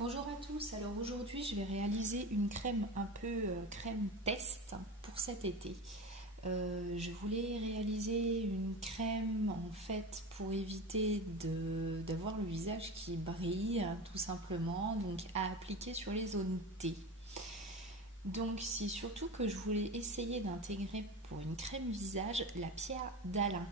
Bonjour à tous, alors aujourd'hui je vais réaliser une crème un peu crème test pour cet été. Je voulais réaliser une crème en fait pour éviter d'avoir le visage qui brille tout simplement, donc à appliquer sur les zones T. Donc c'est surtout que je voulais essayer d'intégrer pour une crème visage la pierre d'Alain.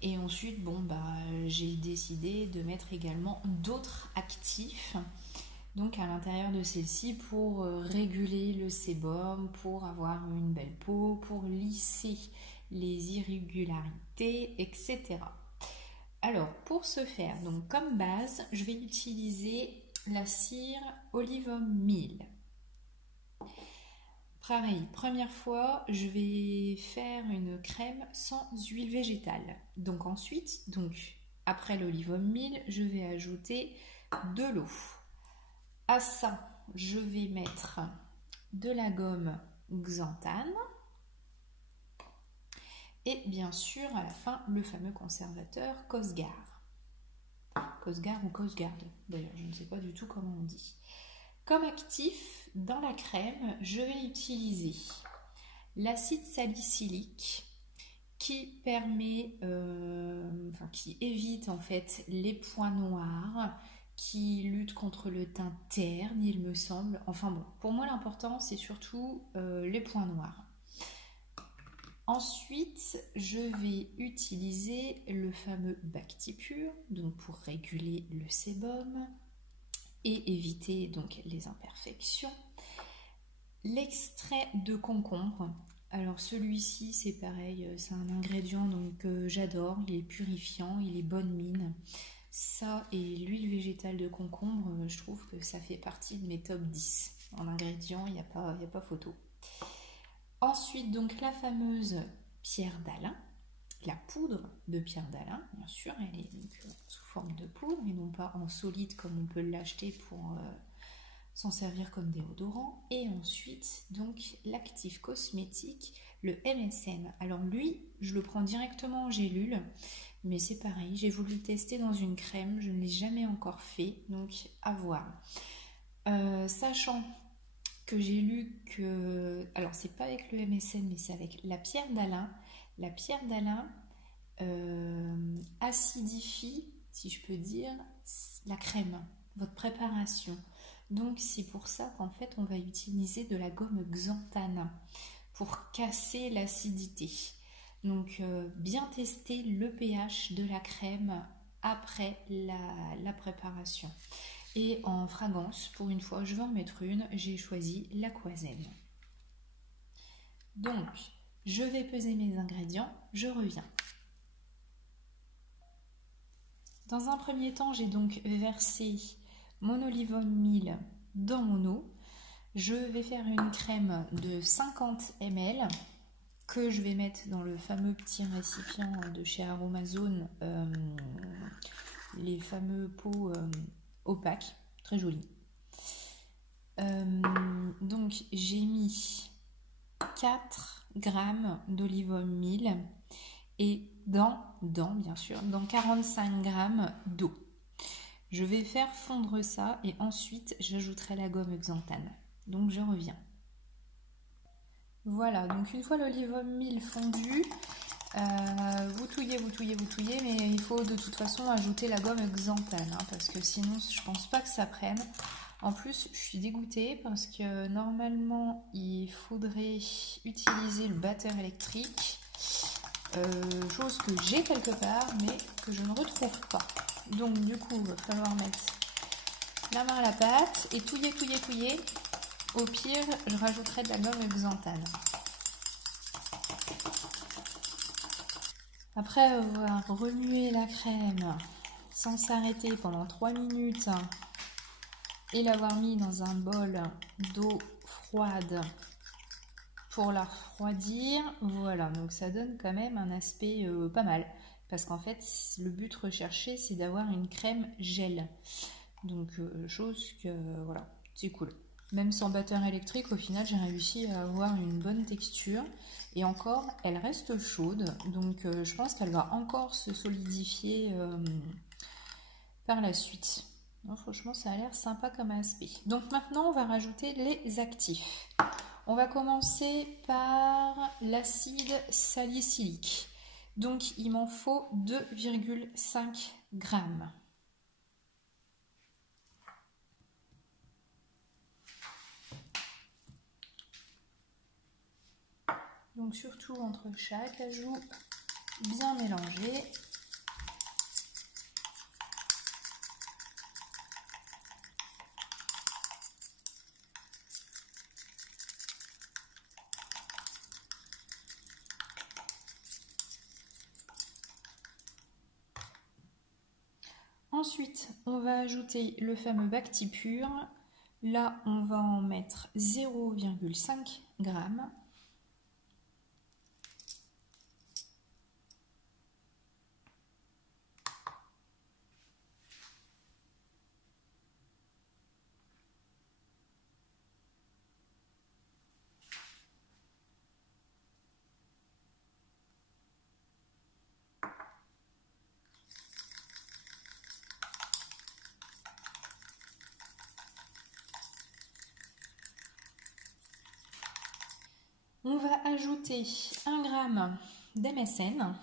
Et ensuite, j'ai décidé de mettre également d'autres actifs donc à l'intérieur de celle-ci pour réguler le sébum, pour avoir une belle peau, pour lisser les irrégularités, etc. Alors pour ce faire, donc comme base, je vais utiliser la cire Olive Meal. Pareil, première fois, je vais faire une crème sans huile végétale. Donc ensuite, après l'olive meal, je vais ajouter de l'eau. À ça, je vais mettre de la gomme xanthane. Et bien sûr, à la fin, le fameux conservateur Cosgar. Cosgar ou Cosgard, d'ailleurs, je ne sais pas du tout comment on dit. Comme actif, dans la crème, je vais utiliser l'acide salicylique qui permet, qui évite en fait les points noirs, qui lutte contre le teint terne, il me semble. Enfin bon, pour moi l'important c'est surtout les points noirs. Ensuite, je vais utiliser le fameux Bactipure, donc pour réguler le sébum et éviter donc les imperfections. L'extrait de concombre. Alors celui-ci c'est pareil, c'est un ingrédient que j'adore, il est purifiant, il est bonne mine. Ça et l'huile végétale de concombre, je trouve que ça fait partie de mes top 10. En ingrédients, il n'y a pas photo. Ensuite, donc la fameuse pierre d'Alain, la poudre de pierre d'Alain, bien sûr, elle est donc sous forme de poudre et non pas en solide comme on peut l'acheter pour s'en servir comme déodorant. Et ensuite, donc l'actif cosmétique, le MSM. Alors lui, je le prends directement en gélule, mais c'est pareil, j'ai voulu tester dans une crème, je ne l'ai jamais encore fait, donc à voir. Sachant que j'ai lu que, alors c'est pas avec le MSM, mais c'est avec la pierre d'Alain. La pierre d'Alain acidifie, si je peux dire, la crème, votre préparation. Donc c'est pour ça qu'en fait on va utiliser de la gomme xanthane pour casser l'acidité. Donc bien tester le pH de la crème après la préparation. Et en fragrance, pour une fois je vais en mettre une, j'ai choisi l'Aquazen. Donc je vais peser mes ingrédients, je reviens. Dans un premier temps, j'ai donc versé mon olive meal dans mon eau. Je vais faire une crème de 50 ml que je vais mettre dans le fameux petit récipient de chez Aromazone, les fameux pots opaques, très jolis. Donc j'ai mis 4 grammes d'olive meal et bien sûr, dans 45 grammes d'eau. Je vais faire fondre ça et ensuite j'ajouterai la gomme xanthane. Donc je reviens. Voilà, donc une fois l'olive meal fondu, vous touillez, mais il faut de toute façon ajouter la gomme xanthane, parce que sinon je pense pas que ça prenne. En plus, je suis dégoûtée parce que normalement il faudrait utiliser le batteur électrique. Chose que j'ai quelque part mais que je ne retrouve pas. Donc du coup il va falloir mettre la main à la pâte et touiller. Au pire je rajouterai de la gomme xanthane. Après avoir remué la crème sans s'arrêter pendant 3 minutes et l'avoir mis dans un bol d'eau froide pour la refroidir, voilà, donc ça donne quand même un aspect pas mal, parce qu'en fait le but recherché c'est d'avoir une crème gel, donc chose que voilà, c'est cool. Même sans batteur électrique, au final j'ai réussi à avoir une bonne texture et encore elle reste chaude, donc je pense qu'elle va encore se solidifier par la suite. Non, franchement, ça a l'air sympa comme aspect. Donc maintenant, on va rajouter les actifs. On va commencer par l'acide salicylique. Donc, il m'en faut 2,5 grammes. Donc, surtout entre chaque ajout, bien mélanger. Ensuite, on va ajouter le fameux Bactipur. Là, on va en mettre 0,5 g. On va ajouter 1 g d'MSM.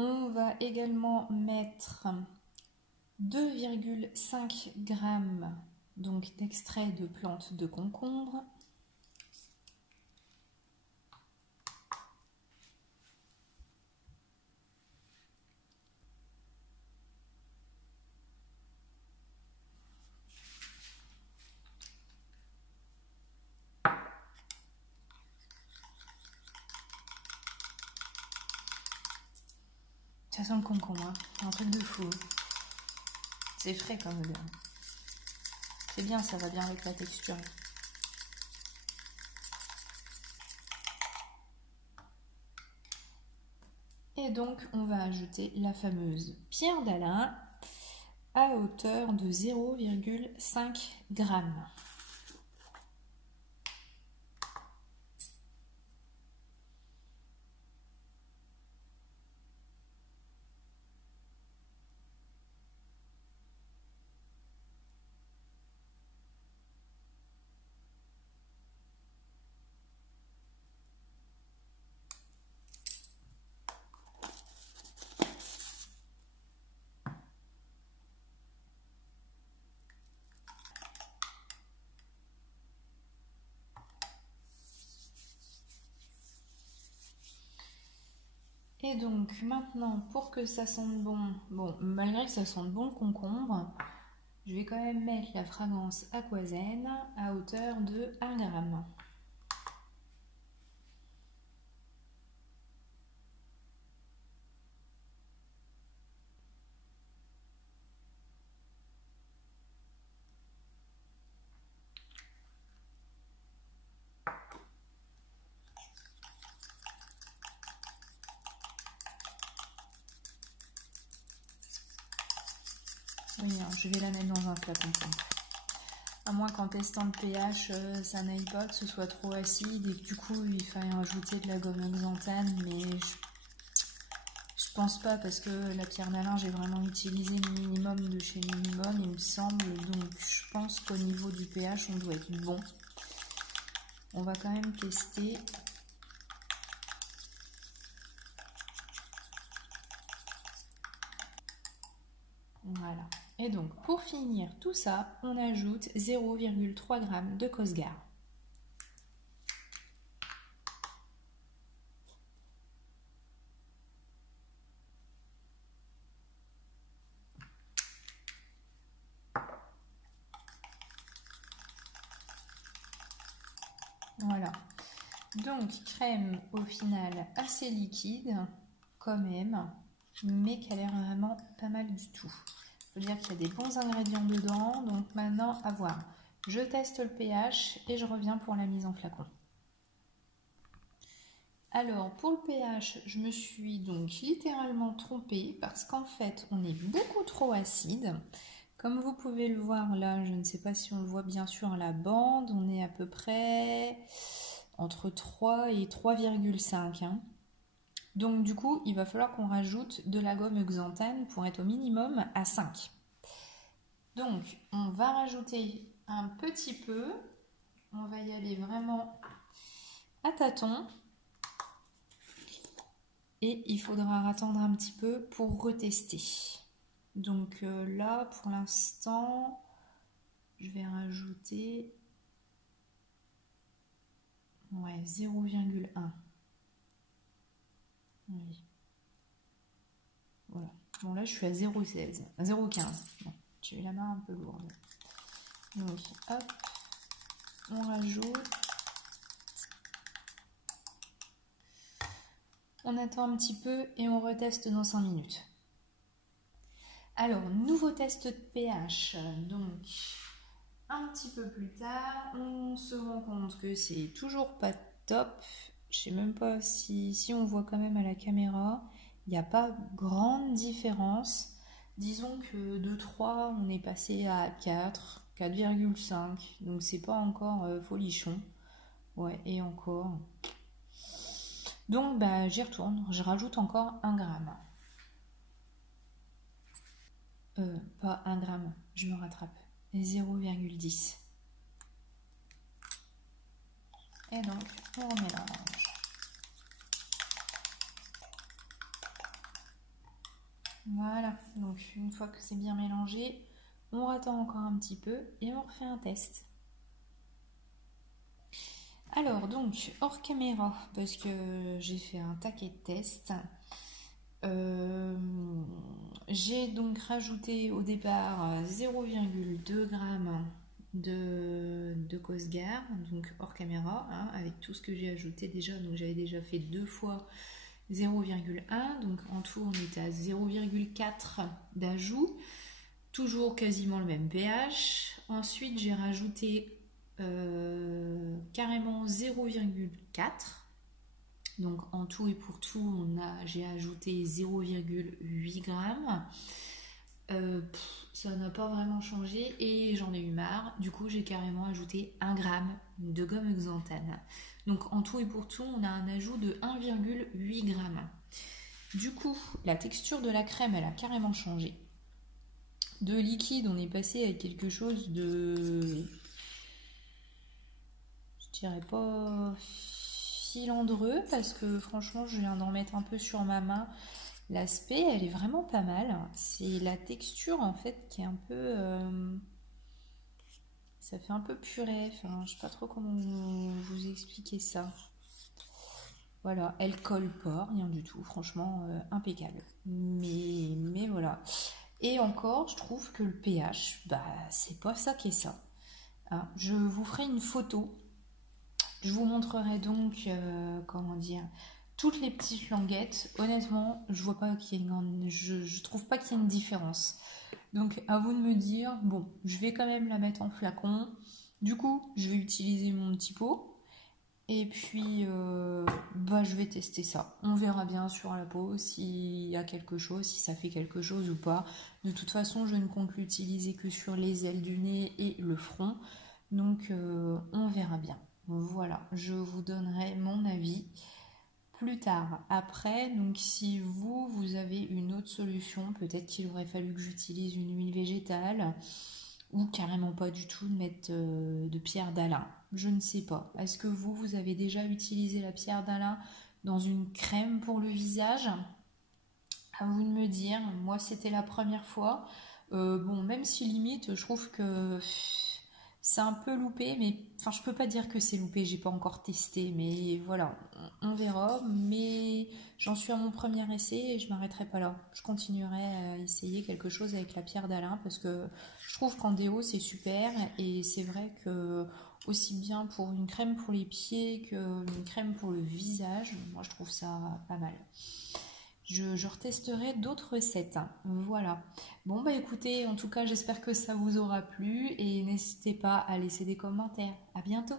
On va également mettre 2,5 g donc d'extrait de plante de concombre. Ça sent le concombre, hein. Un truc de fou. C'est frais comme odeur. C'est bien, ça va bien avec la texture. Et donc, on va ajouter la fameuse pierre d'Alain à hauteur de 0,5 g. Et donc maintenant, pour que ça sente bon, malgré que ça sente bon le concombre, je vais quand même mettre la fragrance aquazen à hauteur de 1 g. Oui, non, je vais la mettre dans un flacon. À moins qu'en testant le pH, ça n'aille pas, que ce soit trop acide et que du coup il faille rajouter de la gomme xanthane, mais je pense pas parce que la pierre d'Alain, j'ai vraiment utilisé le minimum de chez Minimum, il me semble, donc je pense qu'au niveau du pH, on doit être bon. On va quand même tester. Voilà. Et donc, pour finir tout ça, on ajoute 0,3 g de Cosgar. Voilà. Donc, crème au final assez liquide, quand même, mais qui a l'air vraiment pas mal du tout. Il faut dire qu'il y a des bons ingrédients dedans, donc maintenant à voir. Je teste le pH et je reviens pour la mise en flacon. Alors pour le pH, je me suis donc littéralement trompée parce qu'en fait on est beaucoup trop acide. Comme vous pouvez le voir là, je ne sais pas si on le voit bien sûr à la bande, on est à peu près entre 3 et 3,5. Hein. Donc du coup, il va falloir qu'on rajoute de la gomme xanthane pour être au minimum à 5. Donc on va rajouter un petit peu, on va y aller vraiment à tâtons. Et il faudra attendre un petit peu pour retester. Donc là, pour l'instant, je vais rajouter 0,1. Oui. Voilà. Bon, là, je suis à 0,16. 0,15. Bon, j'ai eu la main un peu lourde. Donc, hop, on rajoute. On attend un petit peu et on reteste dans 5 minutes. Alors, nouveau test de pH. Donc, un petit peu plus tard, on se rend compte que c'est toujours pas top. Je sais même pas si on voit quand même à la caméra. Il n'y a pas grande différence. Disons que de 3, on est passé à 4, 4,5. Donc, c'est pas encore folichon. Ouais, et encore. Donc, bah, j'y retourne. Je rajoute encore 1 gramme. Pas 1 gramme, je me rattrape. 0,10. Et donc, on mélange. Voilà, donc une fois que c'est bien mélangé, on attend encore un petit peu et on refait un test. Alors, donc, hors caméra, parce que j'ai fait un taquet de tests. J'ai donc rajouté au départ 0,2 g de Cosgar, donc hors caméra, hein, avec tout ce que j'ai ajouté déjà. Donc j'avais déjà fait 2 fois 0,1, donc en tout on était à 0,4 d'ajout, toujours quasiment le même pH. Ensuite j'ai rajouté carrément 0,4. Donc en tout et pour tout, j'ai ajouté 0,8 g. Ça n'a pas vraiment changé et j'en ai eu marre. Du coup, j'ai carrément ajouté 1 g de gomme xanthane. Donc en tout et pour tout, on a un ajout de 1,8 g. Du coup, la texture de la crème, elle a carrément changé. De liquide, on est passé à quelque chose de... je dirais pas filandreux, parce que franchement, je viens d'en mettre un peu sur ma main. L'aspect, elle est vraiment pas mal. C'est la texture, en fait, qui est un peu... ça fait un peu purée. Enfin, je sais pas trop comment vous expliquer ça. Voilà, elle colle pas, rien du tout. Franchement, impeccable. Mais voilà. Et encore, je trouve que le pH, bah, c'est pas ça qui est ça. Hein, je vous ferai une photo. Je vous montrerai donc, comment dire, toutes les petites languettes. Honnêtement, je vois pas qu'il y ait je trouve pas qu'il y ait une différence. Donc à vous de me dire, bon, je vais quand même la mettre en flacon. Du coup, je vais utiliser mon petit pot. Et puis, bah, je vais tester ça. On verra bien sur la peau s'il y a quelque chose, si ça fait quelque chose ou pas. De toute façon, je ne compte l'utiliser que sur les ailes du nez et le front. Donc, on verra bien. Voilà, je vous donnerai mon avis plus tard. Après, donc si vous avez une autre solution, peut-être qu'il aurait fallu que j'utilise une huile végétale ou carrément pas du tout de mettre de pierre d'Alain. Je ne sais pas. Est-ce que vous avez déjà utilisé la pierre d'Alain dans une crème pour le visage? À vous de me dire. Moi, c'était la première fois. Bon, même si limite, je trouve que c'est un peu loupé, mais enfin, je peux pas dire que c'est loupé, j'ai pas encore testé, mais voilà, on verra. Mais j'en suis à mon premier essai et je m'arrêterai pas là. Je continuerai à essayer quelque chose avec la pierre d'Alain parce que je trouve qu'en déo c'est super et c'est vrai que aussi bien pour une crème pour les pieds qu'une crème pour le visage, moi je trouve ça pas mal. je retesterai d'autres recettes, hein. Voilà. Bon, bah écoutez, en tout cas, j'espère que ça vous aura plu et n'hésitez pas à laisser des commentaires. À bientôt!